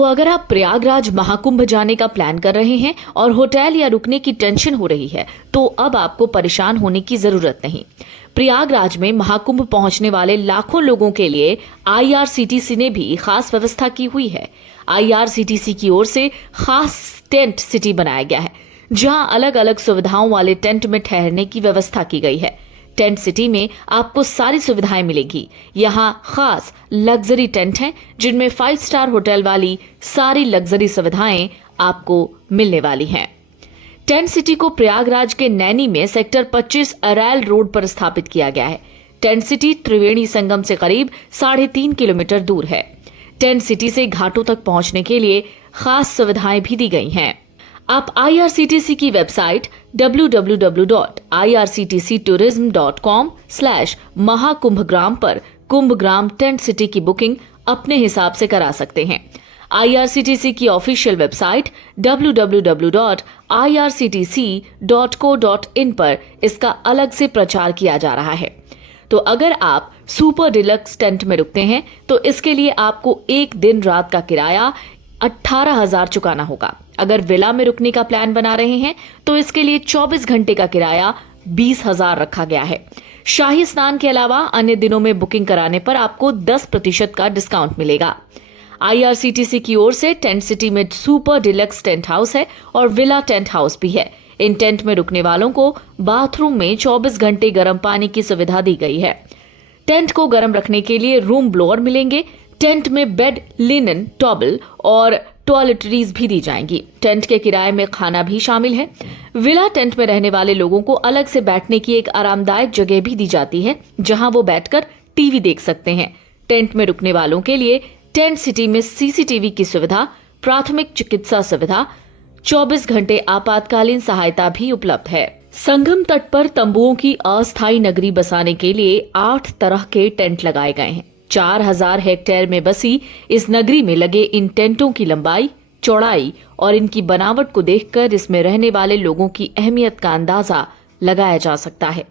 तो अगर आप प्रयागराज महाकुंभ जाने का प्लान कर रहे हैं और होटल या रुकने की टेंशन हो रही है, तो अब आपको परेशान होने की जरूरत नहीं। प्रयागराज में महाकुंभ पहुंचने वाले लाखों लोगों के लिए आईआरसीटीसी ने भी खास व्यवस्था की हुई है। आईआरसीटीसी की ओर से खास टेंट सिटी बनाया गया है, जहां अलग अलग सुविधाओं वाले टेंट में ठहरने की व्यवस्था की गई है। टेंट सिटी में आपको सारी सुविधाएं मिलेंगी। यहाँ खास लग्जरी टेंट हैं, जिनमें 5 स्टार होटल वाली सारी लग्जरी सुविधाएं आपको मिलने वाली हैं। टेंट सिटी को प्रयागराज के नैनी में सेक्टर 25 अरैल रोड पर स्थापित किया गया है। टेंट सिटी त्रिवेणी संगम से करीब 3.5 किलोमीटर दूर है। टेंट सिटी से घाटों तक पहुंचने के लिए खास सुविधाएं भी दी गई हैं। आप आईआरसीटीसी की वेबसाइट www.irctctourism.com/महाकुंभग्राम पर कुंभग्राम टेंट सिटी की बुकिंग अपने हिसाब से करा सकते हैं। आईआरसीटीसी की ऑफिशियल वेबसाइट www.irctc.co.in पर इसका अलग से प्रचार किया जा रहा है। तो अगर आप सुपर डिलक्स टेंट में रुकते हैं तो इसके लिए आपको एक दिन रात का किराया 18,000 चुकाना होगा। अगर विला में रुकने का प्लान बना रहे हैं तो इसके लिए 24 घंटे का किराया 20,000 रखा गया है। शाही स्नान के अलावा अन्य दिनों में बुकिंग कराने पर आपको 10% का डिस्काउंट मिलेगा। आईआरसीटीसी की ओर से टेंट सिटी में सुपर डिलक्स टेंट हाउस है और विला टेंट हाउस भी है। इन टेंट में रुकने वालों को बाथरूम में 24 घंटे गर्म पानी की सुविधा दी गई है। टेंट को गर्म रखने के लिए रूम ब्लोअर मिलेंगे। टेंट में बेड, लिनन, टॉवल और टॉयलेटरीज भी दी जाएंगी। टेंट के किराए में खाना भी शामिल है। विला टेंट में रहने वाले लोगों को अलग से बैठने की एक आरामदायक जगह भी दी जाती है, जहां वो बैठकर टीवी देख सकते हैं। टेंट में रुकने वालों के लिए टेंट सिटी में सीसीटीवी की सुविधा, प्राथमिक चिकित्सा सुविधा, 24 घंटे आपातकालीन सहायता भी उपलब्ध है। संगम तट पर तंबुओं की अस्थायी नगरी बसाने के लिए 8 तरह के टेंट लगाए गए हैं। 4,000 हेक्टेयर में बसी इस नगरी में लगे इन टेंटों की लंबाई, चौड़ाई और इनकी बनावट को देखकर इसमें रहने वाले लोगों की अहमियत का अंदाजा लगाया जा सकता है।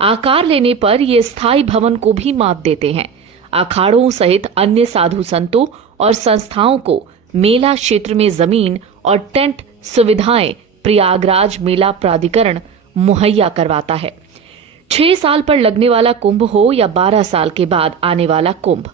आकार लेने पर ये स्थायी भवन को भी मात देते हैं। अखाड़ों सहित अन्य साधु संतों और संस्थाओं को मेला क्षेत्र में जमीन और टेंट सुविधाएं प्रयागराज मेला प्राधिकरण मुहैया करवाता है। 6 साल पर लगने वाला कुंभ हो या 12 साल के बाद आने वाला कुंभ,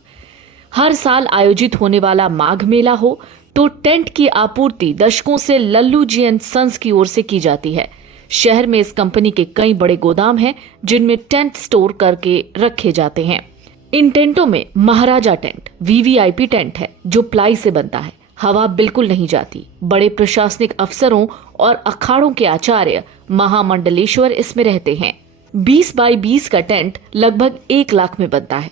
हर साल आयोजित होने वाला माघ मेला हो, तो टेंट की आपूर्ति दशकों से लल्लू जी एंड सन्स की ओर से की जाती है। शहर में इस कंपनी के कई बड़े गोदाम हैं, जिनमें टेंट स्टोर करके रखे जाते हैं। इन टेंटों में महाराजा टेंट वीवीआईपी टेंट है, जो प्लाई से बनता है। हवा बिल्कुल नहीं जाती। बड़े प्रशासनिक अफसरों और अखाड़ों के आचार्य महामंडलेश्वर इसमें रहते हैं। 20 बाई 20 का टेंट लगभग 1 लाख में बनता है।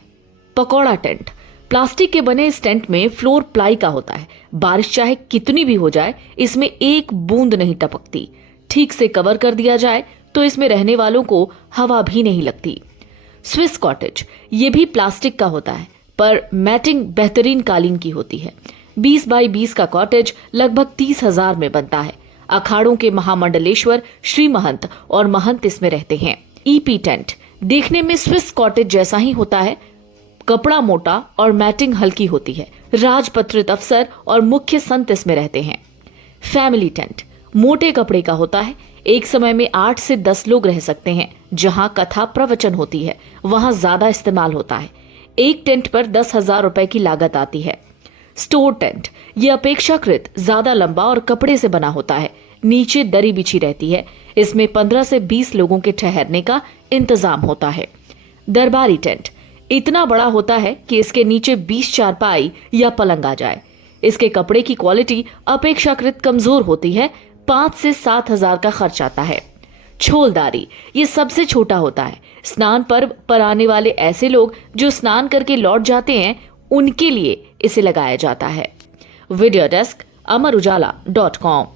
पकौड़ा टेंट, प्लास्टिक के बने इस टेंट में फ्लोर प्लाई का होता है। बारिश चाहे कितनी भी हो जाए, इसमें एक बूंद नहीं टपकती। ठीक से कवर कर दिया जाए तो इसमें रहने वालों को हवा भी नहीं लगती। स्विस कॉटेज, ये भी प्लास्टिक का होता है, पर मैटिंग बेहतरीन कालीन की होती है। 20 बाई 20 का कॉटेज लगभग 30,000 में बनता है। अखाड़ों के महामंडलेश्वर, श्री महंत और महंत इसमें रहते हैं। ईपी टेंट देखने में स्विस कॉटेज जैसा ही होता है। कपड़ा मोटा और मैटिंग हल्की होती है। राजपत्रित अफसर और मुख्य संत इसमें रहते हैं। फैमिली टेंट मोटे कपड़े का होता है। एक समय में 8 से 10 लोग रह सकते हैं। जहां कथा प्रवचन होती है, वहां ज्यादा इस्तेमाल होता है। एक टेंट पर 10,000 रुपए की लागत आती है। स्टोर टेंट, ये अपेक्षाकृत ज्यादा लंबा और कपड़े से बना होता है। नीचे दरी बिछी रहती है। इसमें 15 से 20 लोगों के ठहरने का इंतजाम होता है। दरबारी टेंट इतना बड़ा होता है कि इसके नीचे 20 चारपाई या पलंग आ जाए। इसके कपड़े की क्वालिटी अपेक्षाकृत कमजोर होती है। 5 से 7,000 का खर्च आता है। छोलदारी, ये सबसे छोटा होता है। स्नान पर्व पर आने वाले ऐसे लोग जो स्नान करके लौट जाते हैं, उनके लिए इसे लगाया जाता है। Video desk amarujala.com।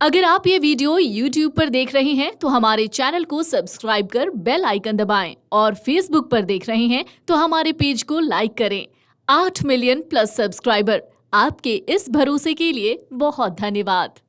अगर आप ये वीडियो YouTube पर देख रहे हैं तो हमारे चैनल को सब्सक्राइब कर बेल आइकन दबाएं, और Facebook पर देख रहे हैं तो हमारे पेज को लाइक करें। 8 मिलियन प्लस सब्सक्राइबर, आपके इस भरोसे के लिए बहुत धन्यवाद।